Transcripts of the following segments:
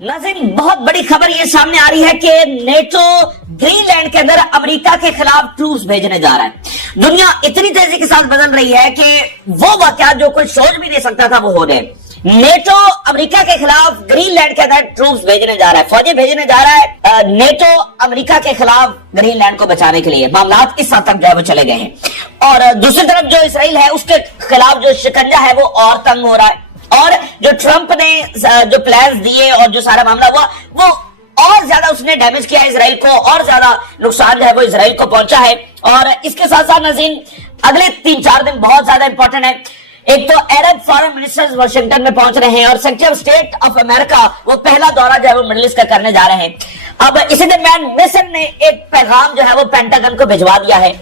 नाज़रीन, बहुत बड़ी खबर ये सामने आ रही है कि नेटो ग्रीनलैंड के अंदर अमेरिका के खिलाफ ट्रूप्स भेजने जा रहा है। दुनिया इतनी तेजी के साथ बदल रही है कि वो वाकया जो कोई सोच भी नहीं सकता था वो हो रहे। नेटो अमेरिका के खिलाफ ग्रीनलैंड के अंदर ट्रूप्स भेजने जा रहा है, फौजें भेजने जा रहा है नेटो अमेरिका के खिलाफ ग्रीनलैंड को बचाने के लिए। मामलात इस हद तक जो है वो चले गए हैं और दूसरी तरफ जो इसराइल है उसके खिलाफ जो शिकंजा है वो और तंग हो रहा है। और जो ट्रंप ने जो प्लान्स दिए और जो सारा मामला हुआ वो और ज्यादा उसने डैमेज किया है इसराइल को, और ज्यादा नुकसान जो है वो इसराइल को पहुंचा है। और इसके साथ साथ नाज़रीन अगले 3-4 दिन बहुत ज्यादा इंपॉर्टेंट है। एक तो अरब फॉरेन मिनिस्टर्स वाशिंगटन में पहुंच रहे हैं और secretary of state of America वो पहला दौरा जो है वो मिडिल ईस्ट का करने जा रहे हैं। अब इसी दरमियान मिस्र ने एक पैगाम जो है वो पेंटागन को भिजवा दिया है।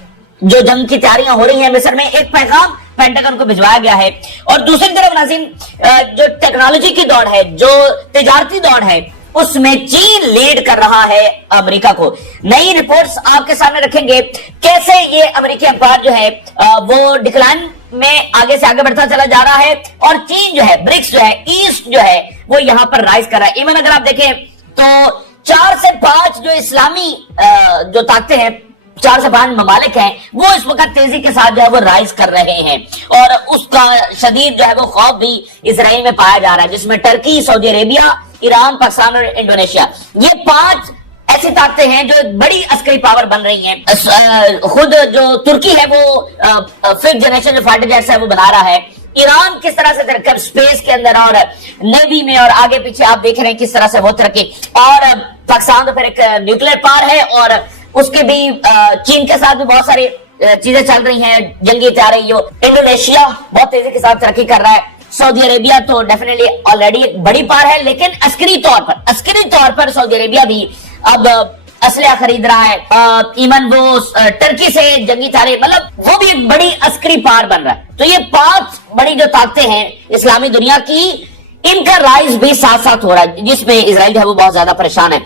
जो जंग की तैयारियां हो रही हैं मिस्र में, एक पैगाम पेंटागन को भिजवाया गया है। और दूसरी तरफ नाज़रीन जो टेक्नोलॉजी की दौड़ है, जो तिजारती दौड़ है, उसमें चीन लीड कर रहा है अमेरिका को। नई रिपोर्ट्स आपके सामने रखेंगे कैसे ये अमेरिकी एम्पायर जो है वो डिक्लाइन में आगे से आगे बढ़ता चला जा रहा है और चीन जो है, ब्रिक्स जो है, ईस्ट जो है वो यहां पर राइज कर रहा है। इवन अगर आप देखें तो 4 से 5 जो इस्लामी जो ताकतें हैं, 4 से 5 ममालिक हैं, वो इस वक्त तेजी के साथ जो है वो राइज कर रहे हैं और उसका शदीद जो है वो खौफ भी इसराइल में पाया जा रहा है, जिसमें Turkey, Saudi Arabia, Iran, Pakistan और इंडोनेशिया, ये 5 ऐसी ताकतें हैं जो बड़ी अस्करी पावर बन रही हैं। खुद जो तुर्की है वो 5th जनरेशन जो फाइटर जेट्स है वो बना रहा है। ईरान किस तरह से तरक्की स्पेस के अंदर और नेवी में और आगे पीछे आप देख रहे हैं किस तरह से वो तरक्की। और पाकिस्तान तो फिर एक न्यूक्लियर पावर है और उसके भी चीन के साथ भी बहुत सारी चीजें चल रही हैं, जंगी तैयारी। इंडोनेशिया बहुत तेजी के साथ तरक्की कर रहा है। सऊदी अरेबिया तो डेफिनेटली ऑलरेडी एक बड़ी पावर है, लेकिन अस्करी तौर पर सऊदी अरेबिया भी अब असलहा खरीद रहा है। इवन वो टर्की से जंगी तैयारी, मतलब वो भी एक बड़ी अस्करी पावर बन रहा है। तो ये 5 बड़ी जो ताकतें हैं इस्लामी दुनिया की, इनका राइज भी साथ साथ हो रहा है, जिसमें इसराइल जो है वो बहुत ज्यादा परेशान है।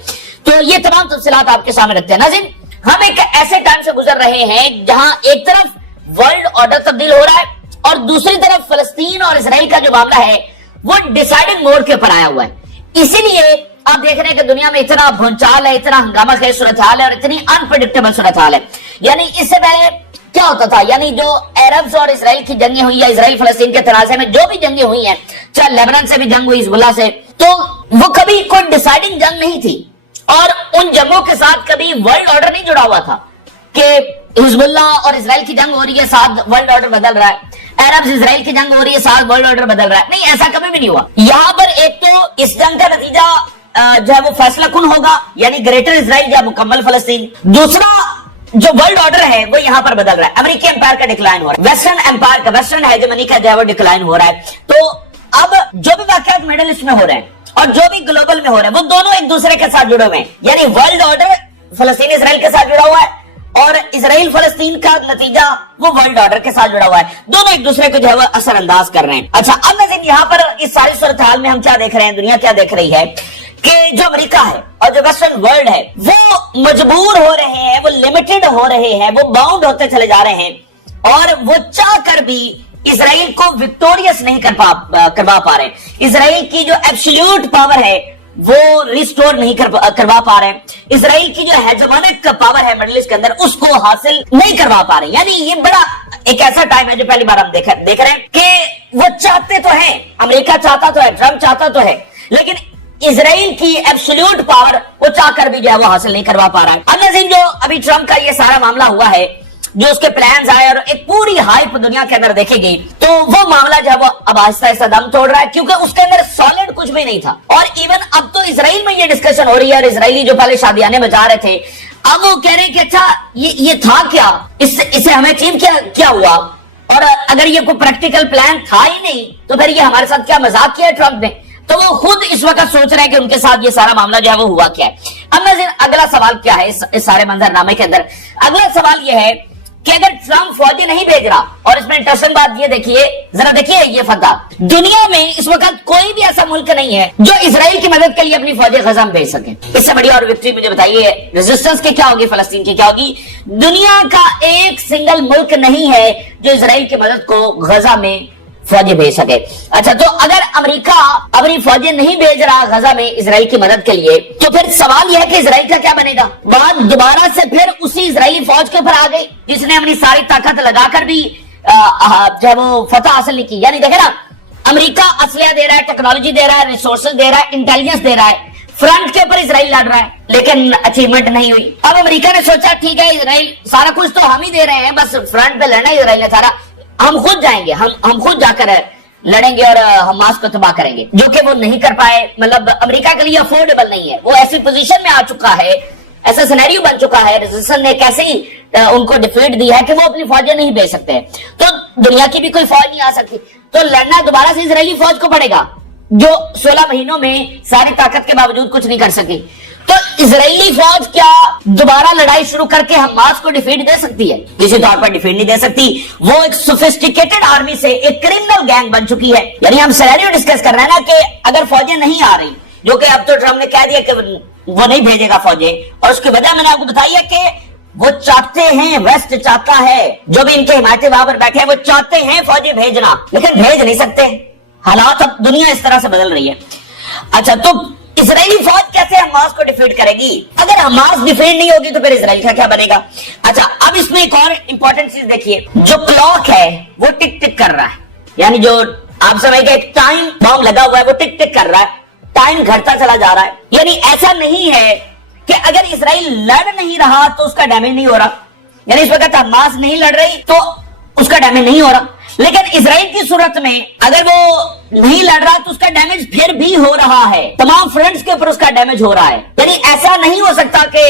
तो ये तमाम तफसीलात आपके सामने रखते हैं। नाज़रीन, हम एक ऐसे टाइम से गुजर रहे हैं जहां एक तरफ वर्ल्ड ऑर्डर तब्दील हो रहा है और दूसरी तरफ फलस्तीन और इसराइल का जो मामला है वो डिसाइडिंग मोड के ऊपर आया हुआ है। इसीलिए आप देख रहे हैं कि दुनिया में इतना भूचाल है, इतना हंगामा खेज सूरत हाल है और इतनी अनप्रेडिक्टेबल सूरत हाल है। यानी इससे पहले क्या होता था, यानी जो अरब्स और इसराइल की जंगें हुई या इसराइल फलस्तीन के तनाज़े में जो भी जंगें हुई हैं, चाहे लेबनान से भी जंग हुई, हिजबुल्लाह से, तो वो कभी कोई डिसाइडिंग जंग नहीं थी और उन जंगों के साथ कभी वर्ल्ड ऑर्डर नहीं जुड़ा हुआ था कि हिजबुल्लाह और इसराइल की जंग हो रही है, साथ वर्ल्ड ऑर्डर बदल रहा है, अरब इसराइल की जंग हो रही है, साथ वर्ल्ड ऑर्डर बदल रहा है। नहीं, ऐसा कभी भी नहीं हुआ। यहां पर एक तो इस जंग का नतीजा जो है वो फैसला कुन होगा, यानी ग्रेटर इसराइल या मुकम्मल फलस्तीन। दूसरा जो वर्ल्ड ऑर्डर है वो यहां पर बदल रहा है, अमेरिकी एम्पायर का डिक्लाइन हो रहा है, वेस्टर्न एम्पायर का, वेस्टर्न हेजेमनी का जो है वो डिक्लाइन हो रहा है। तो अब जो भी वाकयात मिडिल ईस्ट में हो रहे हैं और जो भी ग्लोबल में हो रहे हैं वो दोनों एक दूसरे के साथ जुड़े हुए हैं। यानी वर्ल्ड ऑर्डर फलस्तीन इसराइल के साथ जुड़ा हुआ है और इसराइल फलस्तीन का नतीजा वो वर्ल्ड ऑर्डर के साथ जुड़ा हुआ है। दोनों एक दूसरे को जो है वो असरअंदाज कर रहे हैं। अच्छा, अब नाज़रीन यहाँ पर इस सारी सूरत हाल में हम क्या देख रहे हैं, दुनिया क्या देख रही है कि जो अमेरिका है और जो वेस्टर्न वर्ल्ड है वो मजबूर हो रहे हैं, वो लिमिटेड हो रहे हैं, वो बाउंड होते चले जा रहे हैं और वो चाह कर भी इसराइल को विक्टोरियस नहीं करवा पा रहे। इसराइल की जो एब्सोल्यूट पावर है वो रिस्टोर नहीं करवा पा रहे हैं। इसराइल की जो हेजेमोनिक पावर है मिडिल ईस्ट के अंदर उसको हासिल नहीं करवा पा रहे। यानी ये बड़ा एक ऐसा टाइम है जो पहली बार हम देख रहे हैं कि वो चाहते तो हैं, अमेरिका चाहता तो है, ट्रंप चाहता तो है, लेकिन इसराइल की एब्सोल्यूट पावर वो चाहकर भी जो है वो हासिल नहीं करवा पा रहा है। अब नाज़रीन, जो अभी ट्रंप का ये सारा मामला हुआ है, जो उसके प्लान्स आए और एक पूरी हाइप दुनिया के अंदर देखेगी, तो वो मामला जो है वो अब आहिस्ता आहिस्ता दम तोड़ रहा है क्योंकि उसके अंदर सॉलिड कुछ भी नहीं था। और इवन अब तो इसराइल में ये डिस्कशन हो रही है और इसराइली जो पहले शादियाने बजा रहे थे अब वो कह रहे हैं कि अच्छा ये था क्या, इससे हमें अचीव क्या हुआ, और अगर ये कोई प्रैक्टिकल प्लान था ही नहीं तो फिर ये हमारे साथ क्या मजाक किया ट्रंप ने। तो वो खुद इस वक्त सोच रहे हैं कि उनके साथ ये सारा मामला जो है वो हुआ क्या है। अब नाज़रीन, अगला सवाल क्या है इस सारे मंजरनामे के अंदर? अगला सवाल ये है कि अगर ट्रंप फौजें नहीं भेज रहा, और इसमें इंटरेस्टिंग बात ये देखिए, जरा देखिए ये फतवा, दुनिया में इस वक्त कोई भी ऐसा मुल्क नहीं है जो इसराइल की मदद के लिए अपनी फौजें गजा में भेज सके। इससे बड़ी और विक्ट्री मुझे बताइए रेजिस्टेंस की क्या होगी, फलस्तीन की क्या होगी? दुनिया का एक सिंगल मुल्क नहीं है जो इसराइल की मदद को गजा में फौजी भेज सके। अच्छा, तो अगर अमेरिका अपनी फौजें नहीं भेज रहा गजा में इसराइल की मदद के लिए, तो फिर सवाल यह है कि इसराइल का क्या बनेगा। बात दोबारा से फिर उसी इसराइली फौज के ऊपर आ गई जिसने अपनी सारी ताकत लगाकर भी जब वो फतह हासिल नहीं की। यानी देखे ना, अमेरिका असलिया दे रहा है, टेक्नोलॉजी दे रहा है, रिसोर्सेज दे रहा है, इंटेलिजेंस दे रहा है, फ्रंट के ऊपर इसराइल लड़ रहा है, लेकिन अचीवमेंट नहीं हुई। अब अमेरिका ने सोचा ठीक है, इसराइल सारा कुछ तो हम ही दे रहे हैं, बस फ्रंट पे लड़ना है इसराइल ने सारा, हम खुद जाएंगे, हम खुद जाकर लड़ेंगे और हमास को तबाह करेंगे, जो कि वो नहीं कर पाए। मतलब अमेरिका के लिए अफोर्डेबल नहीं है। वो ऐसी पोजीशन में आ चुका है, ऐसा सिनेरियो बन चुका है, रेजिस्टेंस ने कैसे ही उनको डिफीट दी है कि वो अपनी फौजें नहीं भेज सकते, तो दुनिया की भी कोई फौज नहीं आ सकती, तो लड़ना दोबारा से इसराइली फौज को पड़ेगा जो 16 महीनों में सारी ताकत के बावजूद कुछ नहीं कर सकी। तो इजरायली फौज क्या दोबारा लड़ाई शुरू करके हमास को डिफीट दे सकती है? किसी तौर पर डिफीट नहीं दे सकती। वो एक सोफिस्टिकेटेड आर्मी से एक क्रिमिनल गैंग बन चुकी है। यानी हम सिनेरियो डिस्कस कर रहे हैं ना कि अगर फौजें नहीं आ रही, जो कि अब तो ट्रम्प ने कह दिया कि वो नहीं भेजेगा फौजें, और उसकी वजह मैंने आपको बताई है कि वो चाहते हैं, वेस्ट चाहता है, जो भी इनके हिमायती वहां पर बैठे हैं वो चाहते हैं फौजें भेजना, लेकिन भेज नहीं सकते। हालात अब दुनिया इस तरह से बदल रही है। अच्छा, तो इजरायली फौज कैसे हमास को डिफीट करेगी? अगर हमास डिफीट नहीं होगी तो फिर इजराइल का क्या बनेगा? अच्छा, अब इसमें एक और इंपॉर्टेंट चीज देखिए, जो क्लॉक है वो टिक टिक कर रहा है, यानी जो आप समझ गए एक टाइम बॉम्ब लगा हुआ है, वो टिक टिक कर रहा है, टाइम घटता चला जा रहा है। यानी ऐसा नहीं है कि अगर इजराइल लड़ नहीं रहा तो उसका डैमेज नहीं हो रहा, यानी इस वक्त हमास नहीं लड़ रही तो उसका डैमेज नहीं हो रहा, लेकिन इजराइल की सूरत में अगर वो नहीं लड़ रहा तो उसका डैमेज फिर भी हो रहा है, तमाम फ्रंट्स के ऊपर उसका डैमेज हो रहा है। यानी ऐसा नहीं हो सकता कि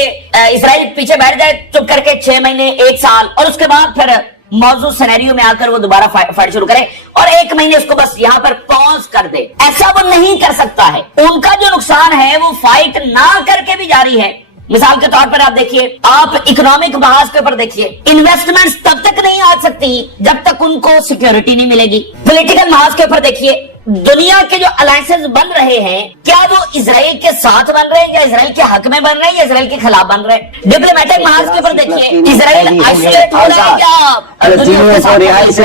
इजराइल पीछे बैठ जाए चुप करके 6 महीने 1 साल और उसके बाद फिर मौजूद सिनेरियो में आकर वो दोबारा फाइट शुरू करे और 1 महीने उसको बस यहां पर पॉज कर दे। ऐसा वो नहीं कर सकता है। उनका जो नुकसान है वो फाइट ना करके भी जारी है। मिसाल के तौर पर आप देखिए, आप इकोनॉमिक बहास के ऊपर देखिए, इन्वेस्टमेंट्स तब तक नहीं आ सकती जब तक उनको सिक्योरिटी नहीं मिलेगी। पॉलिटिकल बहास के ऊपर देखिए, दुनिया के जो अलायंसेस बन रहे हैं क्या वो इजराइल के साथ बन रहे हैं या इजराइल के हक में बन रहे हैं या इजराइल के खिलाफ बन रहे हैं? डिप्लोमेटिक महाज के ऊपर देखिए, इजराइल आइसोलेट हो रहा है या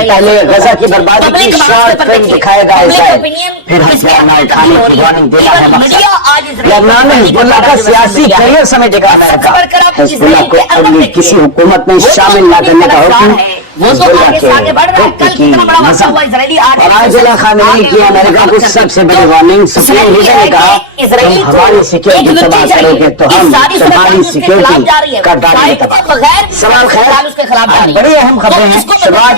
पहले गजा की बर्बादी की शॉर्ट फिल्म दिखाएगा इजराइल, फिर हथियार खाने की वार्निंग देना है मकसद। लबनान में हिजबुल्लाह का सियासी करियर समेटेगा अमेरिका। हिजबुल्लाह को अगली किसी हुकूमत में शामिल न करने का हुक्म वो तो आगे बढ़ रहा है। कल कितना बड़ा मसला हुआ इजरायली आयतुल्लाह खामेनी की अमेरिका को सबसे बड़ी वार्निंग। सुप्रीम लीडर ने कहा तुम हमारी सिक्योरिटी तबाह करोगे तो हम तुम्हारी सिक्योरिटी का दायरा तबाह। सवाल खैर, बड़ी अहम खबरें हैं। शुरुआत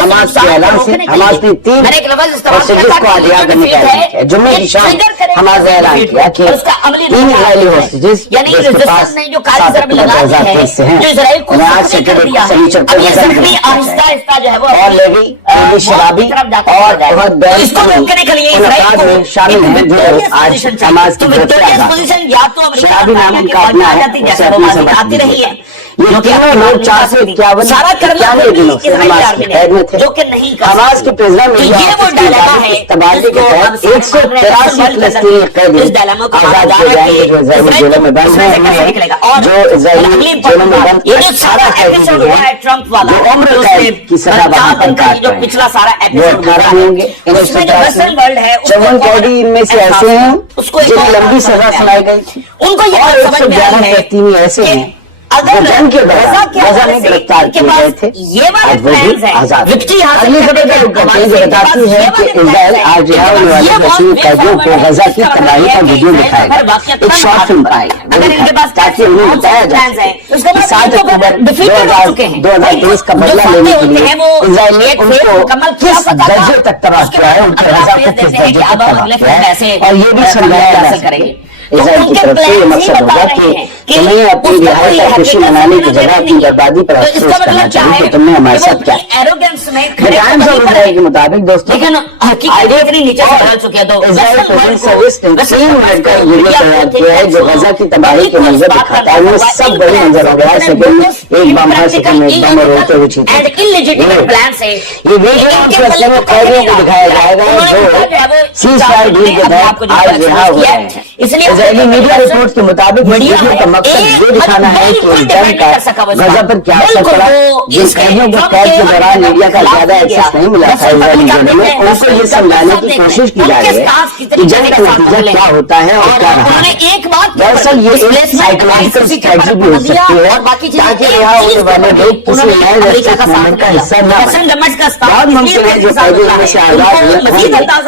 हमास के ऐलान से। हमास ने 3 होस्टेजेस को आज़ाद करने का ऐलान किया। जुम्मे की शाम हमास ने ऐलान किया कि 3 इजरायली होस्टेजेस जिसके पास 7-2023 से हैं उन्हें आज से सनीचर को आहिस्ता जो है वो और लेवी शराबी और इसको रोकने के लिए इजराइल में शामिल हैं जो आज समाज की पोजीशन या तो शराबी नाम उनका अपना है, आती रही है। ये तीनों लोग 451 सारा करना दिनों से हमास की कैद में थे, जो कि नहीं हमास के प्रेसिडेंट तबादले के तहत 183 फलस्तीनी कैदी आजाद किए जाएंगे जो इजरायली जेलों में बंद हैं, जो इजरायली जेलों में बंद सारा कैदी जो है जो उम्र कैद की सजा वहां पर काट रहे हैं, वो 18 होंगे। 54 कैदी इनमें से ऐसे हैं जिन्हें लंबी सजा सुनाई गई थी और 111 फलस्तीनी ऐसे हैं अगर जंग के दौरान गजा में गिरफ्तार किए गए थे, आज वो भी आजाद। अगली खबर का रुख करते हैं जो बताती है कि इजराइल आज रिहा होने वाले मसूद कैदियों को गजा की तबाही का वीडियो दिखाएगा, एक शॉर्ट फिल्म बनाएगा ताकि उन्हें बताया जाए कि 7 अक्टूबर 2023 का बदला लेने के लिए इजराइल ने उनको किस दर्जे तक तबाह किया है, उनके गजा को किस दर्जे तक तबाह किया है, और ये भी समझाया जा सके इजराइल की तरफ से ये मकसद होगा कि तुम्हें अपनी रिहाई का खुशी मनाने की जगह अपनी बर्बादी पर अफसोस करना चाहिए कि तुमने हमारे साथ क्या किया। के मुताबिक दोस्तों इजराइल पुलिस सर्विस ने 3 मिनट का वीडियो तैयार किया है जो गजा की तबाही के मंजर दिखाता है। वो सब बड़ी मंजर हो गया है, सेकंड एक बम हर सेकंड में एक बम और रोते हुए चीते। ये वीडियो कैदियों को दिखाया जाएगा जो सीज फायर डील के तहत आज रिहा हुए हैं। इसलिए इजरायली मीडिया रिपोर्ट्स के मुताबिक वीडियो का मकसद ये दिखाना है कि इजराइल का गजा पर क्या असर पड़ा। जिन कैदियों को कैद के दौरान मीडिया का ज्यादा एक्सेस नहीं मिला था इजरायली जेलों में, उनको ये समझाने की कोशिश की जा रही है कि जंग का नतीजा क्या होता है और क्या रहा है। दरअसल ये एक साइकोलॉजिकल स्ट्रेटजी भी हो सकती है ताकि रिहा होने वाले लोग किसी नए रेस्ट्रिक्ट मूवमेंट का हिस्सा न बने। बहुत मुमकिन है जो कैदी में से आजाद हुए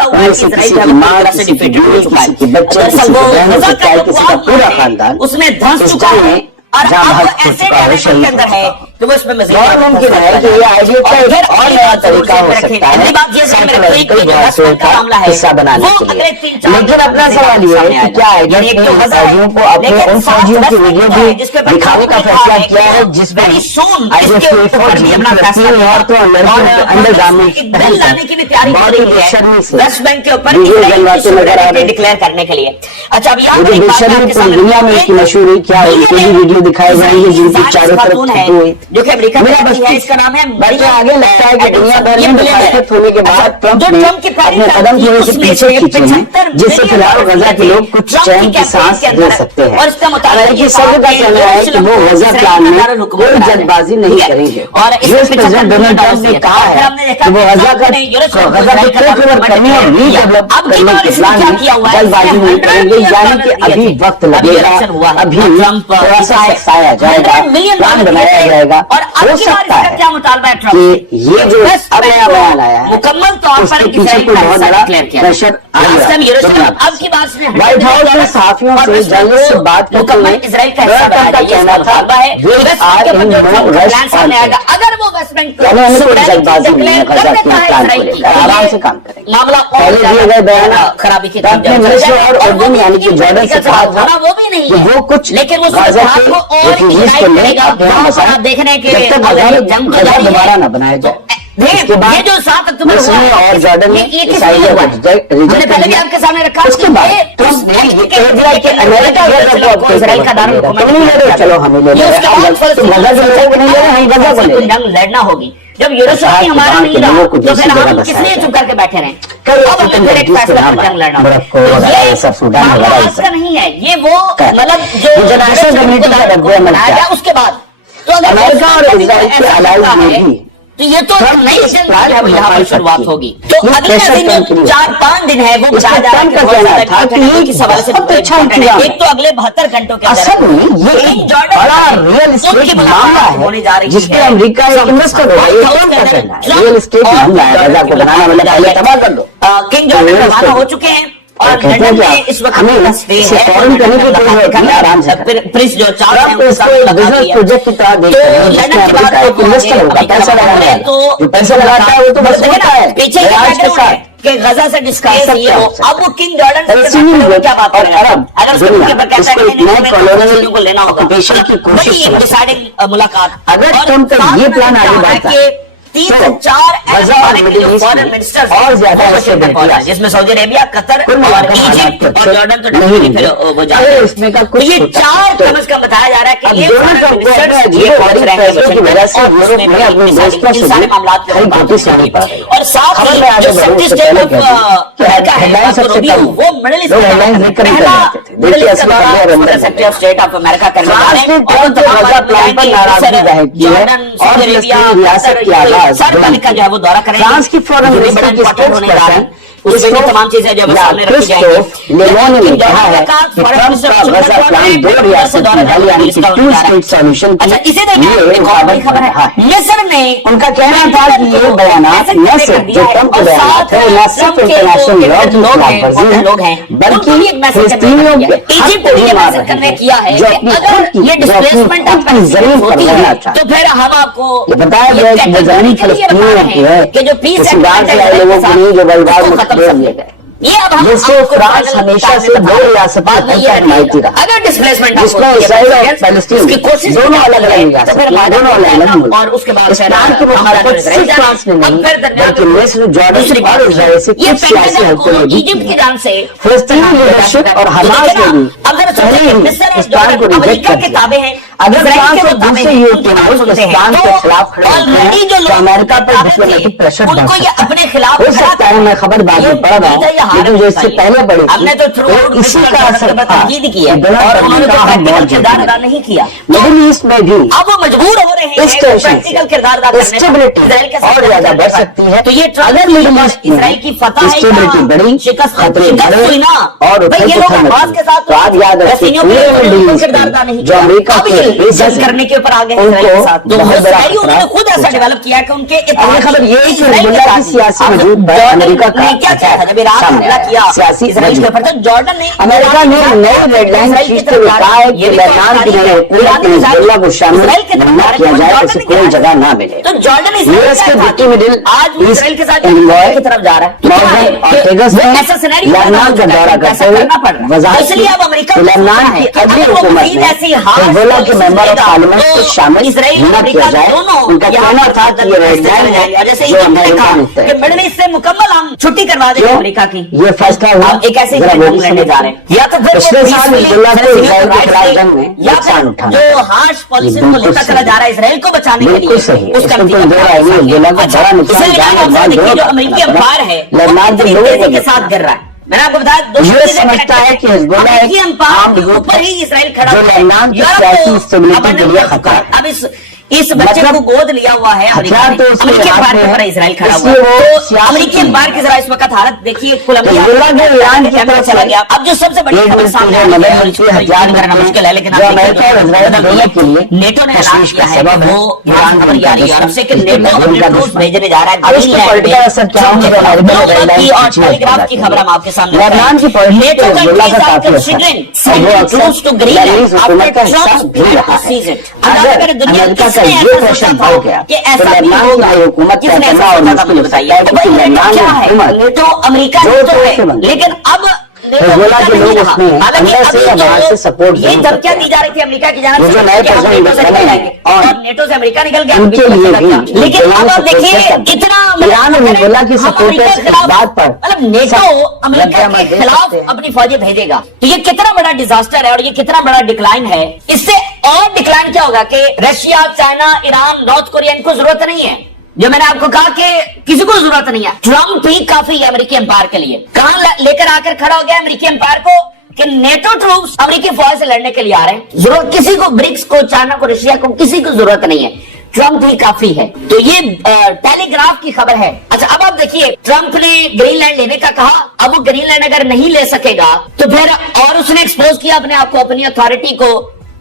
उनमें से किसी की माँ, किसी की बीवी, किसी के बच्चे, किसी की बहनों से चाहे किसी का पूरा खानदान उसमें धंस चुका है और अब ऐसे डायरेक्शन के अंदर है कि वो इसमें मज़ीद बहुत मुमकिन है कि ये आइडिया का एक और नया तरीका हो सकता है साइकोलॉजिकल वारफेयर का हिस्सा बनाने के लिए। लेकिन अपना सवाल ये है कि क्या आइडिया ने फौजियों को अपने उन फौजियों की वीडियो भी दिखाने का फैसला किया है जिसमें आईडीएफ के फौजी तीन औरतों और लड़कियों को अंडरगारमेंट्स पहनकर बहुत ही बेशर्मी से वेस्ट बैंक के ऊपर वीडियो बनवाते नजर आ रहे हैं। डिक्लेयर करने के लिए। अच्छा, अब ये जो बेशर्मी पूरी दुनिया में इसकी मशहूर हुई, क्या उनके भी वीडियो दिखाए जाएंगे जिनकी चारों तरफ फोटो हुई, जो कि अमेरिका मेरा बस है, इसका नाम है बल्कि आगे लगता है कि दुनिया भर में मुखालिफ होने के बाद ट्रंप ने अपने कदम थोड़े से पीछे खींचे हैं, जिससे फिलहाल गजा के लोग कुछ चैन की सांस ले सकते हैं। अमेरिकी सदर का कहना है कि वो गजा प्लान में कोई जल्दबाजी नहीं करेंगे। यूएस प्रेसिडेंट डोनाल्ड ट्रंप ने कहा है कि वो गजा को टेक ओवर करने और रीडेवलप करने के प्लान में जल्दबाजी नहीं करेंगे, यानी कि अभी वक्त लगेगा, अभी थोड़ा सा सताया जाएगा, प्लान बनाया जाएगा। और हो सकता है क्या मुतालबा है ट्रंप कि ये जो अब नया बयान आया है मुकम्मल तौर पर उसके पीछे कोई बहुत बड़ा प्रेशर आ गया। अब की बात से व्हाइट हाउस में सहाफियों से जर्नलिस्ट से बात करते हुए इजराइल का कहना था अगर वो वेस्ट बैंक हमें कोई जल्दबाजी नहीं है गजा के प्लान को लेकर, आराम से काम करेंगे। मामला पहले दिए गए बयान खराबी की अपने मिस्र और उर्दून यानी कि जॉर्डन से कहा था वो भी नहीं कि वो कुछ लेकिन वो गजा के रेफ्यूजीज को लेकर देखने के जब तक गजा दोबारा न बनाया जाए। उसके बाद ये जो 7 अक्टूबर मिस्र और जॉर्डन ने इस आइडिया को रिजेक्ट कर दिया। आपके सामने रखा। उसके बाद ट्रंप ने ये कह दिया कि अमेरिका इजराइल का दारुल हुकूमत नहीं ले रहे, चलो हमें ले रहे, तो गजा के लोगों को नहीं ले रहे, हम गजा को ले रहे। जंग लड़ना होगी। जब यूरोप हमारा नहीं रहा तो फिर हम किसने चुप करके बैठे रहे? अब हमें फिर एक फैसला पर जंग लड़ना होगा। ऐसा नहीं है, ये वो मतलब जो इंटरनेशनल कम्युनिटी का रद्द-ए-अमल क्या उसके बाद तो अमेरिका और इजराइल के अलाइज में भी तो ये तो नई जंग है, यहाँ पर शुरुआत होगी। तो अगले दिन जो 4-5 दिन है वो कहा जा रहा है कि सवाल से एक तो अगले 72 घंटों के असल में ये एक बड़ा रियल एस्टेट मामला है जिसमें अमेरिका एक इन्वेस्टर होगा, रियल एस्टेट मामला है। गजा को बनाना मतलब पहले तबाह कर दो। किंग जॉर्डन रवाना हो चुके हैं और लंदन में इस वक्त फॉरन करने की जरूरत नहीं, आराम से प्रिंस जो बिजनेस प्रोजेक्ट की तरह देखते हैं। एक इन्वेस्टर होगा, पैसा लगाने वाला, जो पैसा लगाता है वो तो बस होता है पीछे के साथ कि गजा से डिस्कस ये हो। अब वो किंग जॉर्डन से क्या बात और अरब अगर उसके ऊपर कहता है कि नए कॉलोनियल को लेना होगा ऑक्यूपेशन की कोशिश डिसाइडिंग मुलाकात। अगर ट्रंप का ये प्लान आगे बढ़ता है 3 से 4 फॉरेन मिनिस्टर्स और ज्यादा जिसमें सऊदी अरेबिया, कतर और इजिप्ट और जॉर्डन तो नहीं फिर वो जा रहे हैं। इसमें का तो कुछ ये 4 कम से कम बताया जा रहा है कि ये दोनों फॉरेन मिनिस्टर्स ये पहुंच रहे हैं की वजह से यूरोप में अपने दोस्तों से सारे मामलात पे बात होगी। और साथ ही जो सेक्रेटरी स्टेट ऑफ अमेरिका है रूबियो, वो मिडिल ईस्ट में पहला मिडिल ईस्ट का secretary of state of America करने वाले हैं। और गजा प्लान पर नाराजगी जाहिर की है और फिलिस्तीन रियासत की आवाज का जो है वो दौरा करेंगे। फ्रांस की फॉरेन मिनिस्टर की स्पोक्सपर्सन उसमें भी तमाम चीजें जो सामने रखी जाएंगी। लेमोन ने कहा है कि ट्रंप का गजा प्लान 2 रियासत की यानी कि 2 स्टेट सॉल्यूशन की इसे देखिए एक और बड़ी खबर है। मिस्र में उनका कहना था कि ये बयानात न सिर्फ जो ट्रंप के बयानात है न सिर्फ इंटरनेशनल लॉ की खिलाफवर्जी है बल्कि फिलिस्तीनियों के इजिप्ट को ये मैसेज करने किया है जो कि अपनी अगर खुद ये की डिस्प्लेसमेंट अपनी जमीन पर रहना चाहते तो फिर हम आपको ये बताया गया कि वो जमीन फिलिस्तीनियों की है कि जो पीस सुडान से आए लोगों को नहीं जो बलवार में खत्म किए गए। ये अब हम जिसको फ्रांस हमेशा से 2 रियासतों का हिमायती रहा। अगर डिस्प्लेसमेंट जिसको इसराइल और पैलेस्टीन की कोशिश दोनों अलग अलग रियासत, दोनों अलग अलग मुल्क और उसके बाद इस प्लान की मुखालफत सिर्फ फ्रांस ने नहीं बल्कि मिस्र, जॉर्डन और इजराइल से कुछ सियासी हलकों ने भी इजिप्ट की जान से फिलिस्तीनी लीडरशिप और हमास ने भी पहले ही इस प्लान को रिजेक्ट कर दिया। अगर फ्रांस और दूसरे यूरोपियन मुल्क पाकिस्तान के खिलाफ खड़े होते हैं तो अमेरिका पर डिप्लोमेटिक प्रेशर बढ़ सकता अपने खिलाफ हो सकता है। मैं खबर बाद में पढ़ रहा हूँ, लेकिन जो इससे पहले पढ़ी हमने तो इसी का असर तनकीद किया और उन्होंने तो प्रैक्टिकल किरदार अदा नहीं किया। मिडिल ईस्ट में भी अब वो मजबूर हो रहे हैं प्रैक्टिकल किरदार अदा करने स्टेबिलिटी इजराइल के और ज्यादा बढ़ सकती है। तो ये अगर मिडिल ईस्ट इजराइल की फतह है स्टेबिलिटी बढ़ी, शिकस्त खतरे हुई ना और ये लोग आवाज के साथ तो आप याद रखिए किरदार अदा नहीं जो अमेरिका के करने के ऊपर आ गए उन्होंने खुद ऐसा डेवलप किया कि उनके खबर ये है कि हिजबुल्लाह की सियासी वजूद अमेरिका का क्या किया सियासी इजराइल के ऊपर तो जॉर्डन ने अमेरिका ने नए रेडलाइन खींचते हुए कहा है कि लेबनान की नई हुकूमत में हिजबुल्लाह को शामिल न किया जाए, इसे कोई जगह ना मिले। तो जॉर्डन यूएस के विक्की मिडिल आज इजराइल के साथ की तरफ जा रहा है लेबनान का दौरा करते हुए वजारत लेबनान की अगली हुकूमत में हिजबुल्लाह के मेंबर ऑफ पार्लियामेंट को शामिल न किया जाए। उनका कहना था कि ये रेडलाइन है जो अमेरिका में मिडल ईस्ट से मुकम्मल हम छुट्टी करवा देंगे अमेरिका की। ये फैसला हुआ एक ऐसे लड़ने जा रहे हैं या तो फिर पिछले साल हिजबुल्लाह को इजराइल के खिलाफ जंग में या नुकसान उठाना जो हार्श पॉलिसी को लेकर चला जा रहा है इजराइल को बचाने के लिए सही उसका जो अमेरिकी अखबार है लेबनान के लोगों के साथ गिर रहा है। मैंने आपको बताया यूएस समझता है कि हिजबुल्लाह एक आम ग्रुप ऊपर ही इजराइल खड़ा जो लेबनान की सियासी स्टेबिलिटी के लिए खतरा है। अब इस बच्चे को गोद लिया हुआ है हथियार तो उसके हाथ में है, इजराइल खड़ा इसलिए हुआ है। वो तो अमेरिकी अखबार की जरा इस वक्त हालत देखिए हिजबुल्लाह के ईरान की तरफ चला गया। अब जो सबसे बड़ी खबर सामने आई है हथियार करना मुश्किल है, लेकिन जो अमेरिका और इजराइल दोनों के लिए नेटो ने ऐलान किया है सबब वो ईरान खबर आ रही है यूरोप से कि नेटो उनका ट्रूप्स भेजने जा रहा है। अब इसका पॉलिटिकल असर क्या होगा अमेरिका की और टेलीग्राफ की खबर हम आपके सामने लेबनान की पॉलिटिक्स नेटो हिजबुल्लाह का काफी असर ट्रूप्स टू ग्रीनलैंड हुकूमत का हिस्सा भी रहा है। अगर अमेरिका का ये क्वेश्चन हो गया कि ऐसा तो लेबनान की हुकूमत क्या करना और मुश्किल बताइए क्योंकि लेबनान की हुकूमत नेटो अमेरिका लेकिन अब हिजबुल्लाह के लोग उसमें अंदर से या बाहर से सपोर्ट ये धमकियां दी जा रही थी अमेरिका की जानिब जो नए प्रेसिडेंट और नेटो से अमेरिका निकल गया उनके लिए भी लेकिन अब आप देखिए कितना ईरान और हिजबुल्लाह की सपोर्ट इस बात पर मतलब नेटो अमेरिका के खिलाफ अपनी फौजें भेजेगा तो ये कितना बड़ा डिजास्टर है और ये कितना बड़ा डिक्लाइन है। इससे और डिक्लाइन क्या होगा कि Russia, China, Iran, north Korea इनको जरूरत नहीं है। जो मैंने आपको कहा कि किसी को जरूरत नहीं है, ट्रंप ही काफी है अमेरिकी एम्पायर के लिए। कहां लेकर आकर खड़ा हो गया अमेरिकी एम्पायर को कि नेटो ट्रूप्स अमेरिकी फौज से लड़ने के लिए आ रहे हैं। जरूरत किसी को, ब्रिक्स को, चाइना को, रशिया को, किसी को जरूरत नहीं है, ट्रंप ही काफी है। तो ये टेलीग्राफ की खबर है। अच्छा अब आप देखिए, ट्रंप ने ग्रीनलैंड लेने का कहा, अब वो ग्रीनलैंड अगर नहीं ले सकेगा तो फिर और उसने एक्सपोज किया अपने आप को, अपनी अथॉरिटी को,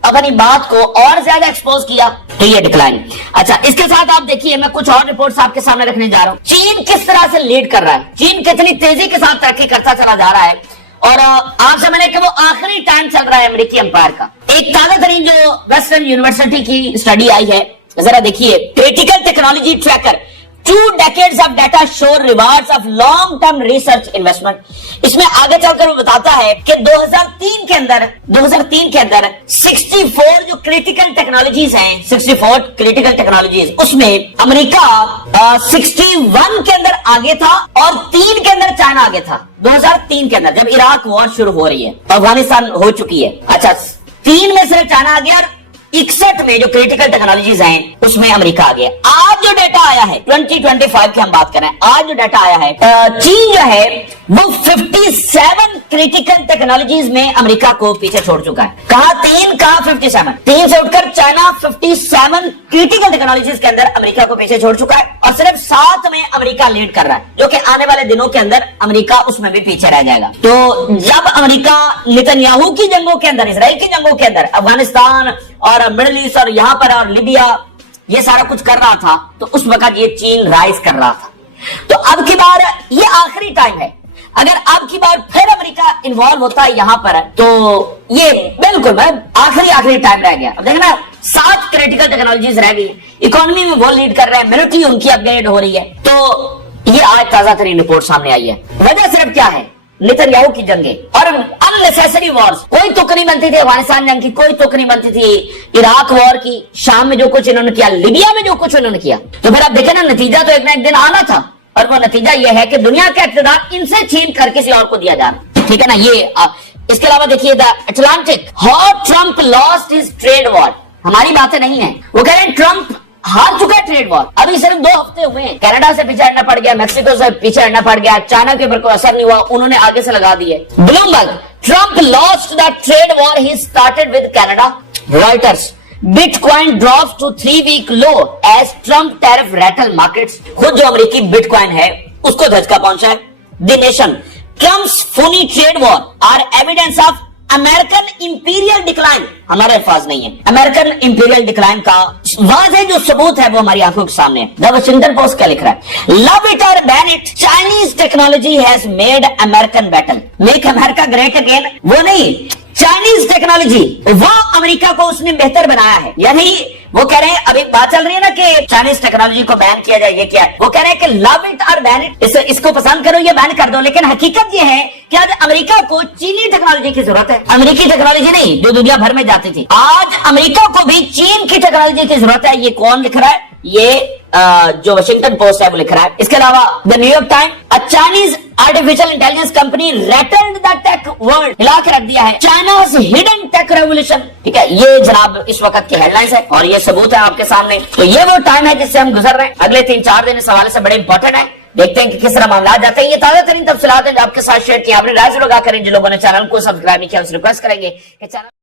अपनी बात को और ज्यादा एक्सपोज किया, तो ये डिक्लाइन। अच्छा इसके साथ आप देखिए, मैं कुछ और रिपोर्ट्स आपके सामने रखने जा रहा हूं। चीन किस तरह से लीड कर रहा है, चीन कितनी तेजी के साथ तरक्की करता चला जा रहा है और आप समझ कि वो आखिरी टाइम चल रहा है अमेरिकी एम्पायर का। एक ताजा तरीन जो वेस्टर्न यूनिवर्सिटी की स्टडी आई है, जरा देखिए, critical technology tracker 2 decades of data show rewards of long term research investment। इसमें आगे चलकर वो बताता है कि 2003 के अंदर 64 जो क्रिटिकल टेक्नोलॉजीज हैं, 64 क्रिटिकल टेक्नोलॉजीज, उसमें अमेरिका 61 के अंदर आगे था और 3 के अंदर चाइना आगे था। 2003 के अंदर जब इराक वॉर शुरू हो रही है, अफगानिस्तान हो चुकी है। अच्छा 3 में सिर्फ चाइना आ गया और 61 में जो क्रिटिकल टेक्नोलॉजीज हैं उसमें अमेरिका आ गया। आज जो डाटा आया है 2025 की हम बात कर रहे हैं, आज जो डाटा आया है, चीन जो है वो 57 क्रिटिकल टेक्नोलॉजीज में अमेरिका को पीछे छोड़ चुका है। कहा 3, कहा 57, 3 से उठकर चाइना 57 क्रिटिकल टेक्नोलॉजीज के अंदर अमेरिका को पीछे छोड़ चुका है और सिर्फ 7 में अमेरिका लीड कर रहा है, जो कि आने वाले दिनों के अंदर अमेरिका उसमें भी पीछे रह जाएगा। तो जब अमेरिका नेतन्याहू की जंगों के अंदर, इसराइल की जंगों के अंदर, अफगानिस्तान और मिडिल ईस्ट और यहां पर और लीबिया ये सारा कुछ कर रहा था, तो उस वक्त ये चीन राइज कर रहा था। तो अब की बार ये आखिरी टाइम है, अगर अब की बार फिर अमेरिका इन्वॉल्व होता है यहां पर, तो ये बिल्कुल आखिरी टाइम रह गया। अब देखना 7 क्रिटिकल टेक्नोलॉजीज रह गई, इकोनॉमी में वो लीड कर रहे हैं, मिलिट्री उनकी अपग्रेड हो रही है। तो ये आज ताजा तरीन रिपोर्ट सामने आई है। वजह सिर्फ क्या है, नेतन्याहू की जंगें और अननेसेसरी वॉर्स। कोई तुक नहीं बनती थी अफगानिस्तान जंग की, कोई तुक नहीं बनती थी इराक वॉर की, शाम में जो कुछ इन्होंने किया, लिबिया में जो कुछ इन्होंने किया। तो फिर आप देखें ना, नतीजा तो एक ना एक दिन आना था और वो नतीजा ये है कि दुनिया का इक़्तिदार इनसे छीन कर किसी और को दिया जाना। ठीक है ना। ये इसके अलावा देखिए the Atlantic, how Trump lost his trade war. हमारी बातें नहीं है। वो कह रहे हैं ट्रंप हार चुका है ट्रेड वॉर, अभी सिर्फ 2 हफ्ते हुए हैं। कनाडा से पीछे हटना पड़ गया, मैक्सिको से पीछे हटना पड़ गया, चाइना के ऊपर कोई असर नहीं हुआ, उन्होंने आगे से लगा दिए। Bloomberg, Trump lost the trade war he started with Canada. Reuters, bitcoin drops to 3-week low as Trump tariff rattle markets. खुद जो अमेरिकी बिटकॉइन है उसको धचका पहुंचा है। The Nation, Trump's phony trade war are evidence of American imperial decline. हमारे अल्फाज नहीं है, अमेरिकन इंपीरियल डिक्लाइन का वाज़ेह जो सबूत है वो हमारी आंखों के सामने है। द वाशिंगटन पोस्ट क्या लिख रहा है? लव इट और ban it, Chinese technology has made American battle. Make America great again वो नहीं, चाइनीज टेक्नोलॉजी वो अमेरिका को उसने बेहतर बनाया है। यानी वो कह रहे हैं, अभी बात चल रही है ना कि चाइनीज टेक्नोलॉजी को बैन किया जाए, ये क्या है? वो कह रहे हैं कि लव इट और बैन इट, इसको पसंद करो या बैन कर दो, लेकिन हकीकत ये है कि आज अमेरिका को चीनी टेक्नोलॉजी की जरूरत है। अमेरिकी टेक्नोलॉजी नहीं जो दुनिया भर में जाती थी, आज अमेरिका को भी चीन की टेक्नोलॉजी की जरूरत है। ये कौन लिख रहा है? ये जो वाशिंगटन पोस्ट है वो लिख रहा है। इसके अलावा the New York time, a Chinese artificial intelligence company rattled the tech world, हिला के रख दिया है। चाइना's हिडन टेक रेवोल्यूशन, ठीक है, ये जनाब इस वक्त की हेडलाइंस है और ये सबूत है आपके सामने। तो ये वो टाइम है जिससे हम गुजर रहे हैं। अगले 3-4 दिन इस हवाले से बड़े इंपॉर्टेंट है, देखते हैं कि किस तरह मामला जाते हैं। ये ताजा तरीन तफसीलात हैं जो आपके साथ शेयर किया, आपने राय जरूर करें। जिन लोगों ने चैनल को सब्सक्राइब नहीं किया उनसे रिक्वेस्ट करेंगे कि चैनल